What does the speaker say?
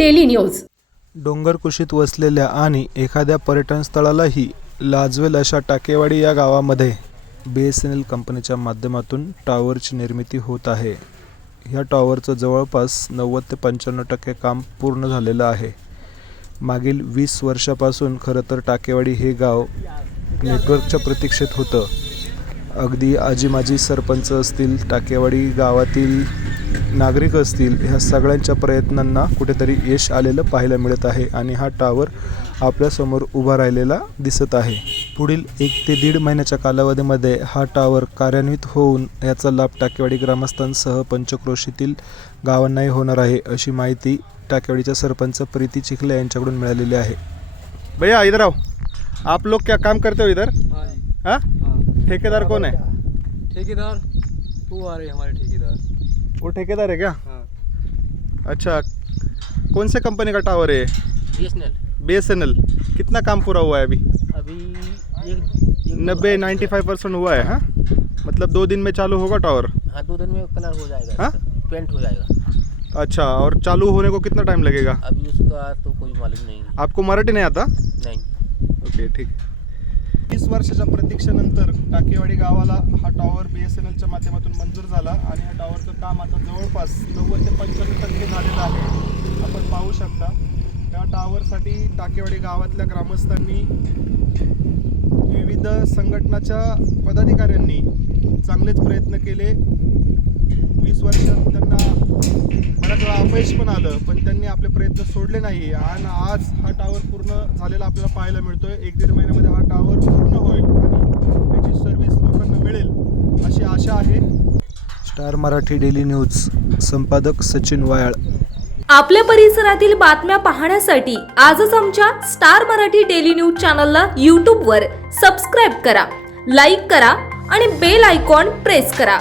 Daily news. डोंगर कुशीत वसलेल्या आणि एखाद्या पर्यटन स्थळालाही लाजवेल अशा टाकेवाडी या गावामध्ये बी एस एन एल कंपनीच्या माध्यमातून टॉवरची निर्मिती होत आहे. ह्या टॉवरचं जवळपास नव्वद ते पंच्याण्णव टक्के काम पूर्ण झालेलं आहे. मागील वीस वर्षापासून खरं तर टाकेवाडी हे गाव नेटवर्कच्या प्रतीक्षेत होतं. अगदी आजी माजी सरपंच असतील टाकेवाडी गावातील नागरिक असतील ह्या सगळ्यांच्या प्रयत्नांना कुठेतरी यश आलेलं पाहायला मिळत आहे आणि हा टावर आपल्यासमोर उभा राहिलेला दिसत आहे. पुढील एक ते दीड महिन्याच्या कालावधीमध्ये हा टावर कार्यान्वित होऊन याचा लाभ टाकेवाडी ग्रामस्थांसह पंचक्रोशीतील गावांनाही होणार आहे अशी माहिती टाकेवाडीच्या सरपंच प्रीती चिखले यांच्याकडून मिळालेली आहे. भैया इधर आओ. आप लोग क्या काम करते हो इधर? हाँ ठेकेदार कौन है? ठेकेदार? वो आ रहे हमारे ठेकेदार। वो ठेकेदार है क्या? हाँ। अच्छा कौन से कंपनी का टावर है B S B S N L कितना काम पूरा हुआ है अभी? अभी एक, नब्बे नाइन्टी फाइव परसेंट हुआ है हाँ? मतलब दो दिन में चालू होगा टावर हाँ दो दिन में कलर हो जाएगा हाँ? पेंट हो जाएगा। अच्छा और चालू होने को कितना टाइम लगेगा? अभी उसका तो कोई मालूम नहीं। है आपको मराठी नहीं आता? नहीं। ओके ठीक। वीस वर्षाच्या प्रतीक्षेनंतर टाकेवाडी गावाला हा टॉवर बी एस एन एलच्या माध्यमातून मंजूर झाला आणि ह्या टॉवरचं काम आता जवळपास नव्वद ते पंच्याण्णव टक्के झालेलं आहे. आपण पाहू शकता या टॉवरसाठी टाकेवाडी गावातल्या ग्रामस्थांनी विविध संघटनाच्या पदाधिकाऱ्यांनी चांगलेच प्रयत्न केले. वीस वर्षात अपयश पण आलं पण त्यांनी आपले प्रयत्न सोडले नाही. आणि आज हा टावर पूर्ण झालेला आपल्याला पाहायला मिळतोय. एक दीड महिन्यामध्ये हा टावर पूर्ण होईल आणि याची सर्व्हिस लोकांना मिळेल अशी आशा आहे. स्टार मराठी डेली न्यूज संपादक सचिन वायाळ. आपल्या परिसरातील बातम्या पाहण्यासाठी आजच आमच्या स्टार मराठी डेली न्यूज चॅनलला यूट्यूबवर सबस्क्राईब करा लाईक करा आणि बेल आयकॉन प्रेस करा.